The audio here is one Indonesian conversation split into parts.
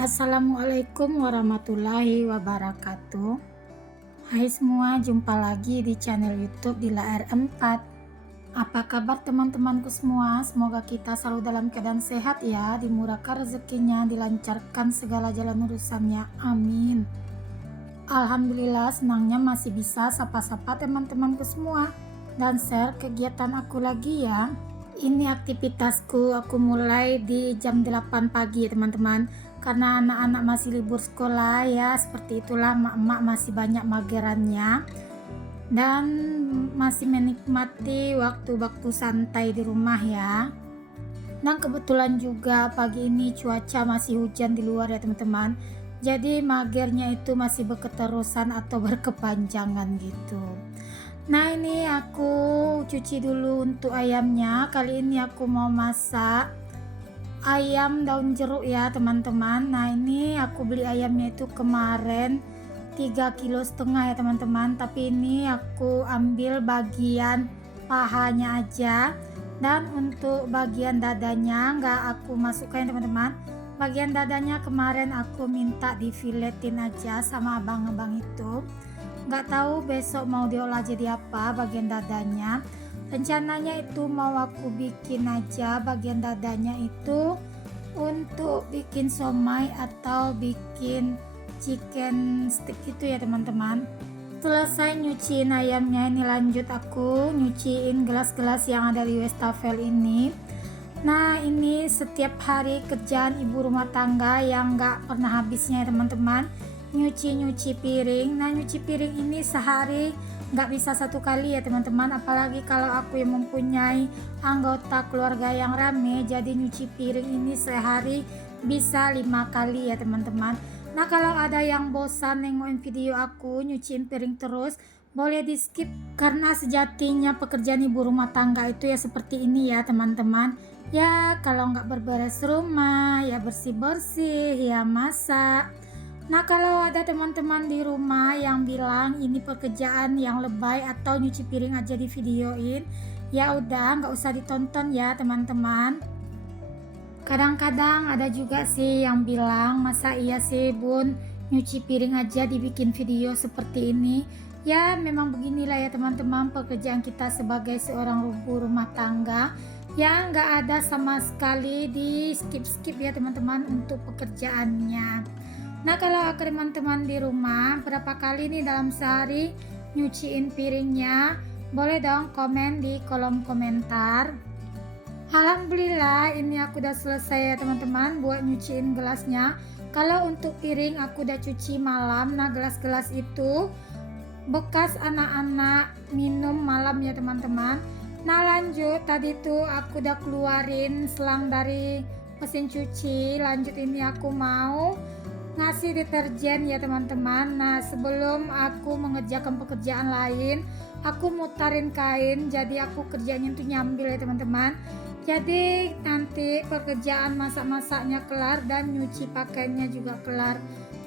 Assalamualaikum warahmatullahi wabarakatuh. Hai semua, jumpa lagi di channel YouTube Dila R4. Apa kabar teman-temanku semua? Semoga kita selalu dalam keadaan sehat ya, dimurahkan rezekinya, dilancarkan segala jalan urusannya. Amin. Alhamdulillah, senangnya masih bisa sapa-sapa teman-temanku semua dan share kegiatan aku lagi ya. Ini aktivitasku, aku mulai di jam 8 pagi teman-teman, karena anak-anak masih libur sekolah ya. Seperti itulah, emak-emak masih banyak magerannya dan masih menikmati waktu-waktu santai di rumah ya. Dan kebetulan juga pagi ini cuaca masih hujan di luar ya teman-teman, jadi magernya itu masih berketerusan atau berkepanjangan gitu. Nah, ini aku cuci dulu untuk ayamnya. Kali ini aku mau masak ayam daun jeruk ya teman-teman. Nah, ini aku beli ayamnya itu kemarin 3,5 kg ya teman-teman, tapi ini aku ambil bagian pahanya aja, dan untuk bagian dadanya nggak aku masukkan teman-teman. Bagian dadanya kemarin aku minta difiletin aja sama abang-abang itu. Nggak tahu besok mau diolah jadi apa bagian dadanya. Rencananya itu mau aku bikin aja bagian dadanya itu untuk bikin somai atau bikin chicken stick itu ya teman-teman. Selesai nyuciin ayamnya, ini lanjut aku nyuciin gelas-gelas yang ada di wastafel ini. Nah, ini setiap hari kerjaan ibu rumah tangga yang nggak pernah habisnya ya teman-teman, nyuci piring. Nah, nyuci piring ini sehari nggak bisa satu kali ya teman-teman, apalagi kalau aku yang mempunyai anggota keluarga yang rame, jadi nyuci piring ini sehari bisa 5 kali ya teman-teman. Nah, kalau ada yang bosan nengokin video aku nyuciin piring terus, boleh di skip, karena sejatinya pekerjaan ibu rumah tangga itu ya seperti ini ya teman-teman. Ya, kalau nggak berberes rumah ya bersih-bersih ya masak. Nah, kalau ada teman-teman di rumah yang bilang ini pekerjaan yang lebay atau nyuci piring aja di videoin, ya udah nggak usah ditonton ya teman-teman. Kadang-kadang ada juga sih yang bilang, masa iya sih bun nyuci piring aja dibikin video seperti ini. Ya memang beginilah ya teman-teman, pekerjaan kita sebagai seorang ibu rumah tangga ya nggak ada sama sekali di skip ya teman-teman untuk pekerjaannya. Nah, kalau teman-teman di rumah berapa kali nih dalam sehari nyuciin piringnya, boleh dong komen di kolom komentar. Alhamdulillah, ini aku udah selesai ya teman-teman buat nyuciin gelasnya. Kalau untuk piring aku udah cuci malam. Nah, gelas-gelas itu bekas anak-anak minum malam ya teman-teman. Nah, lanjut tadi tuh aku udah keluarin selang dari mesin cuci. Lanjut ini aku mau ngasih deterjen ya teman-teman. Nah, sebelum aku mengerjakan pekerjaan lain, aku mutarin kain, jadi aku kerjanya itu nyambil ya teman-teman. Jadi nanti pekerjaan masak-masaknya kelar dan nyuci pakaiannya juga kelar.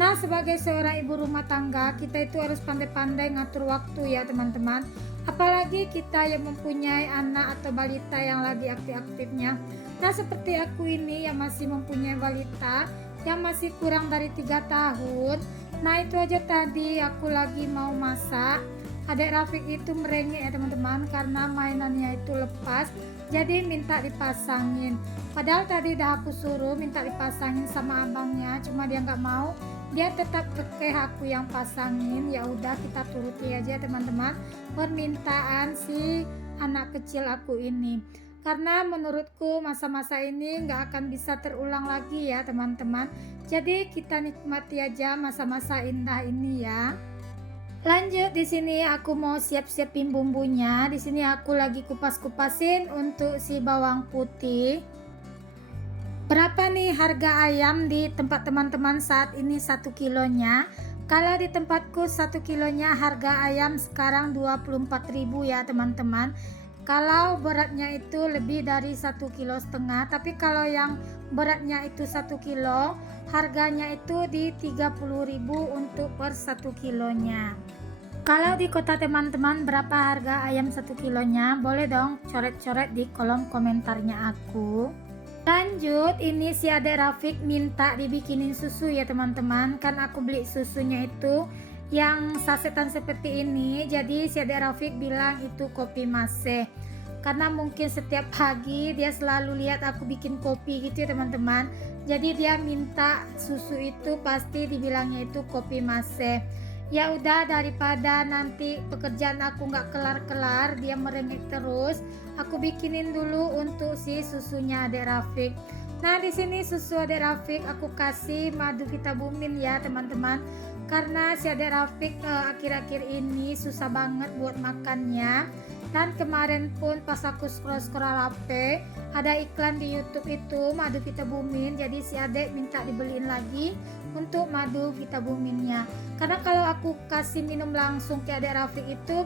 Nah, sebagai seorang ibu rumah tangga, kita itu harus pandai-pandai ngatur waktu ya teman-teman. Apalagi kita yang mempunyai anak atau balita yang lagi aktif-aktifnya. Nah, seperti aku ini yang masih mempunyai balita yang masih kurang dari 3 tahun. Nah, itu aja tadi aku lagi mau masak. Adik Rafiq itu merengek ya teman-teman, karena mainannya itu lepas, jadi minta dipasangin. Padahal tadi dah aku suruh minta dipasangin sama abangnya, cuma dia nggak mau. Dia tetap kekeh aku yang pasangin. Ya udah, kita turuti aja teman-teman permintaan si anak kecil aku ini, karena menurutku masa-masa ini nggak akan bisa terulang lagi ya teman-teman. Jadi kita nikmati aja masa-masa indah ini ya. Lanjut, di sini aku mau siap-siapin bumbunya. Di sini aku lagi kupas-kupasin untuk si bawang putih. Berapa nih harga ayam di tempat teman-teman saat ini 1 kilonya? Kalau di tempatku 1 kilonya harga ayam sekarang 24.000 ya teman-teman. Kalau beratnya itu lebih dari 1,5 kg, tapi kalau yang beratnya itu 1 kilo, harganya itu di 30.000 untuk per 1 kilonya. Kalau di kota teman-teman berapa harga ayam 1 kilonya? Boleh dong coret-coret di kolom komentarnya aku. Lanjut, ini si adek Rafiq minta dibikinin susu ya teman-teman. Kan aku beli susunya itu yang sasetan seperti ini. Jadi si adek Rafiq bilang itu kopi Mase. Karena mungkin setiap pagi dia selalu lihat aku bikin kopi gitu ya teman-teman. Jadi dia minta susu itu pasti dibilangnya itu kopi Mase. Ya udah, daripada nanti pekerjaan aku nggak kelar-kelar, dia merengek terus, aku bikinin dulu untuk si susunya adek Rafiq. Nah di sini susu adek Rafiq aku kasih madu vitabumin ya teman-teman, karena si adek Rafiq akhir-akhir ini susah banget buat makannya. Dan kemarin pun pas aku scroll-scroll HP ada iklan di YouTube itu madu vitabumin, jadi si adek minta dibeliin lagi untuk madu vitabuminnya. Karena kalau aku kasih minum langsung ke adek Rafiq itu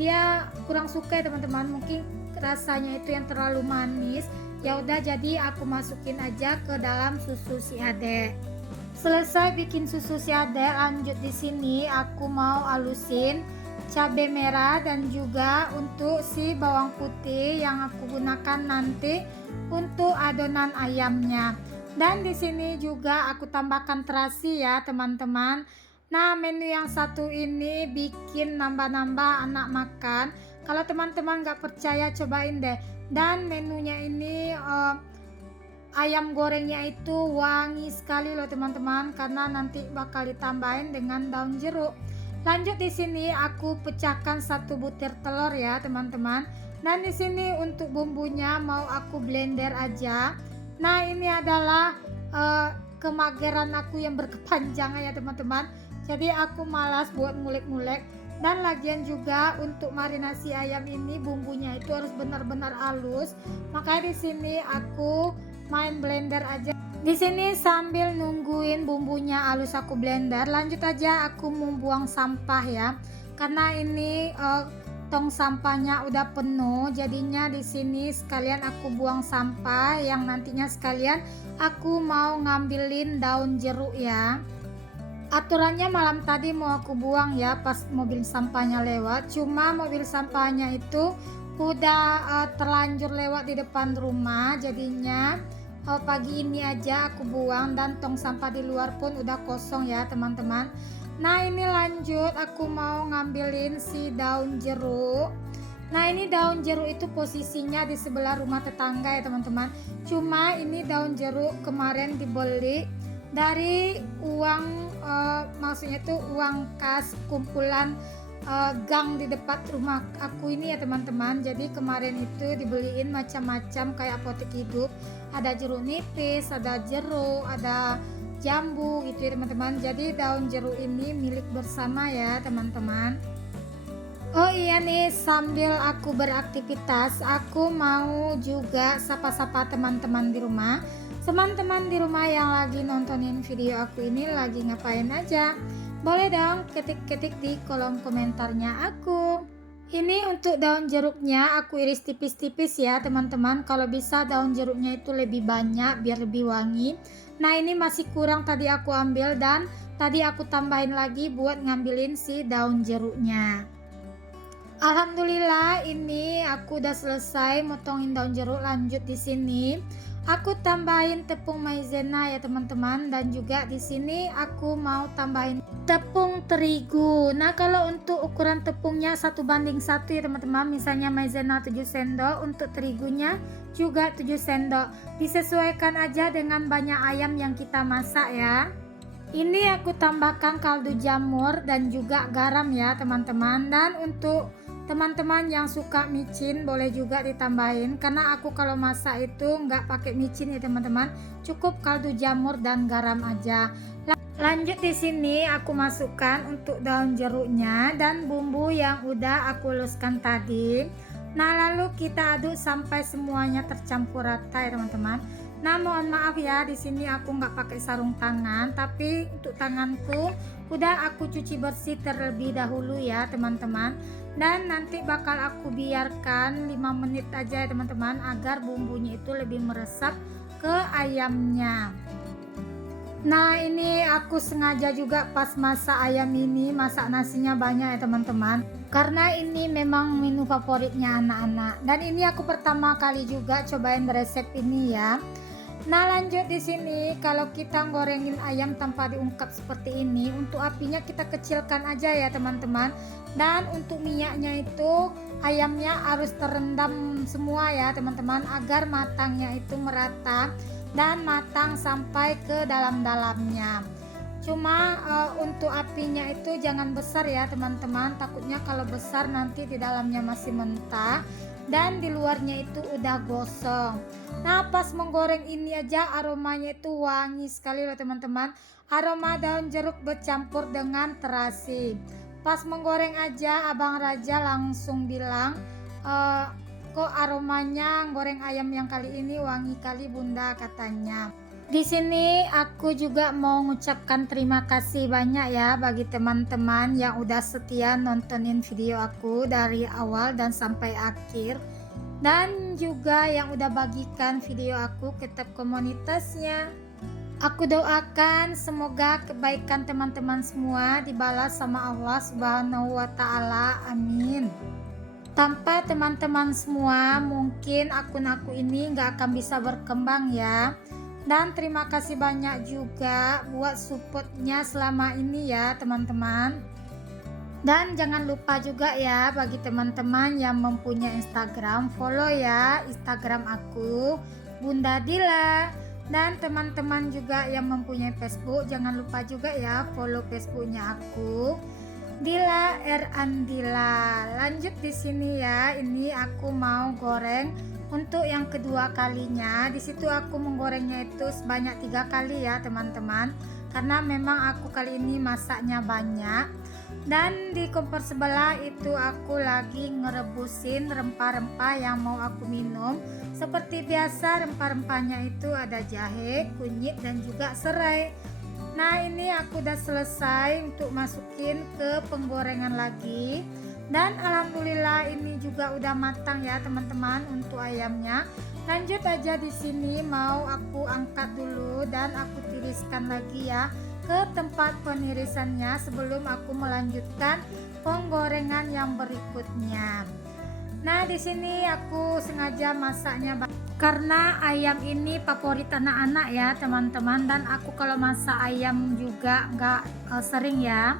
dia kurang suka ya teman-teman, mungkin rasanya itu yang terlalu manis. Ya udah, jadi aku masukin aja ke dalam susu si adek. Selesai bikin susu si adek, lanjut di sini aku mau alusin cabai merah dan juga untuk si bawang putih yang aku gunakan nanti untuk adonan ayamnya. Dan di sini juga aku tambahkan terasi ya teman-teman. Nah menu yang satu ini bikin nambah-nambah anak makan. Kalau teman-teman gak percaya cobain deh. Dan menunya ini ayam gorengnya itu wangi sekali loh teman-teman, karena nanti bakal ditambahin dengan daun jeruk. Lanjut di sini aku pecahkan 1 butir telur ya teman-teman. Dan di sini untuk bumbunya mau aku blender aja. Nah ini adalah kemageran aku yang berkepanjangan ya teman-teman. Jadi aku malas buat ngulek-ngulek. Dan lagian juga untuk marinasi ayam ini bumbunya itu harus benar-benar halus. Makanya di sini aku main blender aja. Di sini sambil nungguin bumbunya halus aku blender, lanjut aja aku membuang sampah ya. Karena ini tong sampahnya udah penuh, jadinya di sini sekalian aku buang sampah yang nantinya sekalian aku mau ngambilin daun jeruk ya. Aturannya malam tadi mau aku buang ya pas mobil sampahnya lewat, cuma mobil sampahnya itu udah terlanjur lewat di depan rumah, jadinya pagi ini aja aku buang dan tong sampah di luar pun udah kosong ya teman-teman. Nah ini lanjut aku mau ngambilin si daun jeruk. Nah ini daun jeruk itu posisinya di sebelah rumah tetangga ya teman-teman. Cuma ini daun jeruk kemarin dibeli dari uang maksudnya itu uang kas kumpulan gang di depan rumah aku ini ya teman-teman. Jadi kemarin itu dibeliin macam-macam kayak apotek hidup, ada jeruk nipis, ada jeruk, ada jambu gitu ya teman-teman. Jadi daun jeruk ini milik bersama ya teman-teman. Oh iya nih, sambil aku beraktivitas aku mau juga sapa-sapa teman-teman di rumah. Teman-teman di rumah yang lagi nontonin video aku ini lagi ngapain aja? Boleh dong ketik-ketik di kolom komentarnya aku. Ini untuk daun jeruknya aku iris tipis-tipis ya teman-teman. Kalau bisa daun jeruknya itu lebih banyak biar lebih wangi. Nah ini masih kurang tadi aku ambil dan tadi aku tambahin lagi buat ngambilin si daun jeruknya. Alhamdulillah ini aku udah selesai motongin daun jeruk. Lanjut di sini aku tambahin tepung maizena ya teman-teman, dan juga di sini aku mau tambahin tepung terigu. Nah kalau untuk ukuran tepungnya 1:1 ya teman-teman, misalnya maizena 7 sendok, untuk terigunya juga 7 sendok. Disesuaikan aja dengan banyak ayam yang kita masak ya. Ini aku tambahkan kaldu jamur dan juga garam ya teman-teman. Dan untuk teman-teman yang suka micin boleh juga ditambahin, karena aku kalau masak itu nggak pakai micin ya teman-teman, cukup kaldu jamur dan garam aja. Lanjut di sini aku masukkan untuk daun jeruknya dan bumbu yang udah aku haluskan tadi. Nah lalu kita aduk sampai semuanya tercampur rata ya teman-teman. Nah mohon maaf ya, di sini aku nggak pakai sarung tangan, tapi untuk tanganku udah aku cuci bersih terlebih dahulu ya teman-teman. Dan nanti bakal aku biarkan 5 menit aja ya teman-teman, agar bumbunya itu lebih meresap ke ayamnya. Nah ini aku sengaja juga pas masak ayam ini masak nasinya banyak ya teman-teman, karena ini memang menu favoritnya anak-anak. Dan ini aku pertama kali juga cobain resep ini ya. Nah, lanjut di sini kalau kita gorengin ayam tanpa diungkap seperti ini, untuk apinya kita kecilkan aja ya teman-teman. Dan untuk minyaknya itu ayamnya harus terendam semua ya teman-teman, agar matangnya itu merata dan matang sampai ke dalam-dalamnya. Cuma untuk apinya itu jangan besar ya teman-teman, takutnya kalau besar nanti di dalamnya masih mentah dan di luarnya itu udah gosong. Nah, pas menggoreng ini aja aromanya itu wangi sekali loh teman-teman. Aroma daun jeruk bercampur dengan terasi. Pas menggoreng aja Abang Raja langsung bilang, kok aromanya goreng ayam yang kali ini wangi kali Bunda, katanya. Di sini aku juga mau mengucapkan terima kasih banyak ya bagi teman-teman yang udah setia nontonin video aku dari awal dan sampai akhir, dan juga yang udah bagikan video aku ke tab komunitasnya. Aku doakan semoga kebaikan teman-teman semua dibalas sama Allah Subhanahu wa Ta'ala. Amin. Tanpa teman-teman semua mungkin akun aku ini nggak akan bisa berkembang ya. Dan terima kasih banyak juga buat supportnya selama ini ya teman-teman. Dan jangan lupa juga ya bagi teman-teman yang mempunyai Instagram, follow ya Instagram aku Bunda Dila. Dan teman-teman juga yang mempunyai Facebook, jangan lupa juga ya follow Facebooknya aku Dila R Andila. Lanjut di sini ya, ini aku mau goreng untuk yang kedua kalinya. Di situ aku menggorengnya itu sebanyak 3 kali ya teman-teman, karena memang aku kali ini masaknya banyak. Dan di kompor sebelah itu aku lagi ngerebusin rempah-rempah yang mau aku minum. Seperti biasa rempah-rempahnya itu ada jahe, kunyit dan juga serai. Nah, ini aku udah selesai untuk masukin ke penggorengan lagi. Dan alhamdulillah ini juga udah matang ya teman-teman untuk ayamnya. Lanjut aja di sini mau aku angkat dulu dan aku tiriskan lagi ya ke tempat penirisannya sebelum aku melanjutkan penggorengan yang berikutnya. Nah, di sini aku sengaja masaknya karena ayam ini favorit anak-anak ya teman-teman, dan aku kalau masak ayam juga nggak sering ya.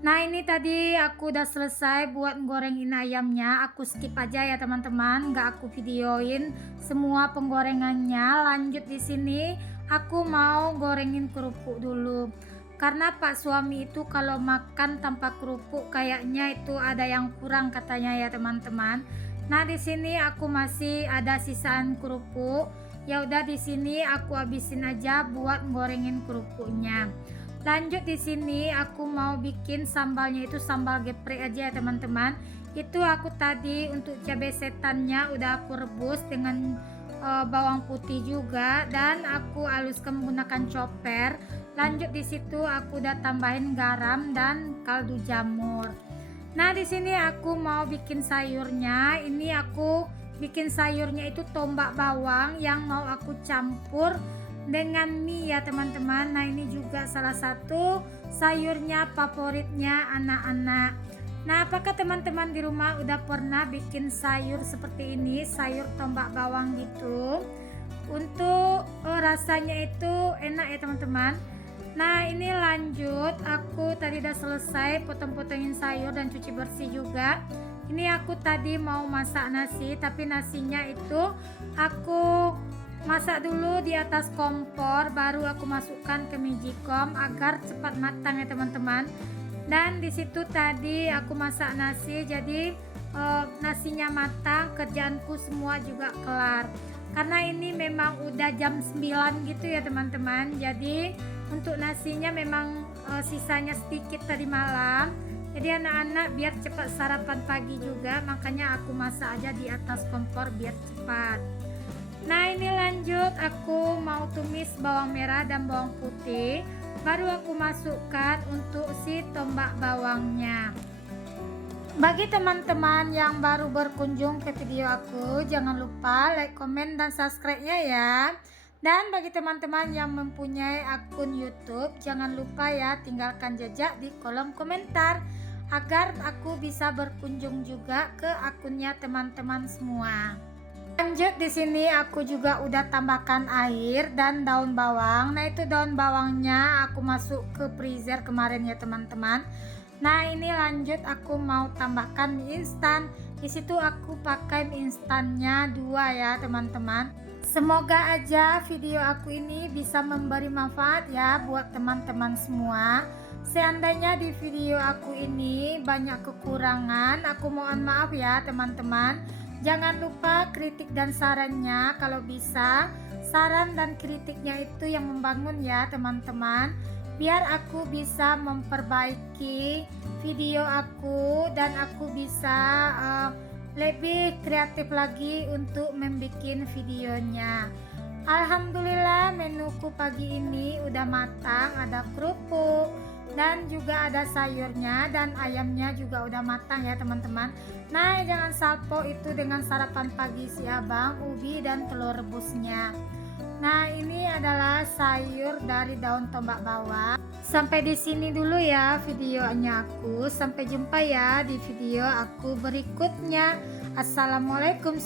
Nah, ini tadi aku udah selesai buat gorengin ayamnya. Aku skip aja ya teman-teman, nggak aku videoin semua penggorengannya. Lanjut di sini aku mau gorengin kerupuk dulu. Karena Pak suami itu kalau makan tanpa kerupuk kayaknya itu ada yang kurang katanya ya teman-teman. Nah, di sini aku masih ada sisaan kerupuk. Ya udah di sini aku habisin aja buat gorengin kerupuknya. Lanjut di sini aku mau bikin sambalnya itu sambal geprek aja ya teman-teman. Itu aku tadi untuk cabai setannya udah aku rebus dengan bawang putih juga, dan aku haluskan menggunakan chopper. Lanjut di situ aku udah tambahin garam dan kaldu jamur. Nah, di sini aku mau bikin sayurnya. Ini aku bikin sayurnya itu tombak bawang yang mau aku campur dengan mie ya teman-teman. Nah, ini juga salah satu sayurnya favoritnya anak-anak. Nah, apakah teman-teman di rumah udah pernah bikin sayur seperti ini, sayur tombak bawang gitu? Untuk rasanya itu enak ya teman-teman. Nah, ini lanjut aku tadi udah selesai potong-potongin sayur dan cuci bersih juga. Ini aku tadi mau masak nasi, tapi nasinya itu aku masak dulu di atas kompor, baru aku masukkan ke Magicom agar cepat matang ya teman-teman. Dan di situ tadi aku masak nasi, jadi nasinya matang, kerjaanku semua juga kelar. Karena ini memang udah jam 9 gitu ya teman-teman. Jadi untuk nasinya memang sisanya sedikit tadi malam. Jadi anak-anak biar cepat sarapan pagi juga, makanya aku masak aja di atas kompor biar cepat. Nah, ini lanjut aku mau tumis bawang merah dan bawang putih, baru aku masukkan untuk si tombak bawangnya. Bagi teman-teman yang baru berkunjung ke video aku, jangan lupa like, komen, dan subscribe-nya ya. Dan bagi teman-teman yang mempunyai akun YouTube, jangan lupa ya tinggalkan jejak di kolom komentar agar aku bisa berkunjung juga ke akunnya teman-teman semua. Lanjut, di sini aku juga udah tambahkan air dan daun bawang. Nah, itu daun bawangnya aku masuk ke freezer kemarin ya teman-teman. Nah, ini lanjut aku mau tambahkan mie instan. Di situ aku pakai mie instannya 2 ya teman-teman. Semoga aja video aku ini bisa memberi manfaat ya buat teman-teman semua. Seandainya di video aku ini banyak kekurangan, aku mohon maaf ya teman-teman. Jangan lupa kritik dan sarannya, kalau bisa saran dan kritiknya itu yang membangun ya teman-teman, biar aku bisa memperbaiki video aku dan aku bisa lebih kreatif lagi untuk membuat videonya. Alhamdulillah menuku pagi ini udah matang, ada kerupuk dan juga ada sayurnya dan ayamnya juga udah matang ya teman-teman. Nah, jangan salpo itu dengan sarapan pagi si abang, ubi dan telur rebusnya. Nah, ini adalah sayur dari daun tombak bawang. Sampai di sini dulu ya videonya aku. Sampai jumpa ya di video aku berikutnya. Assalamualaikum.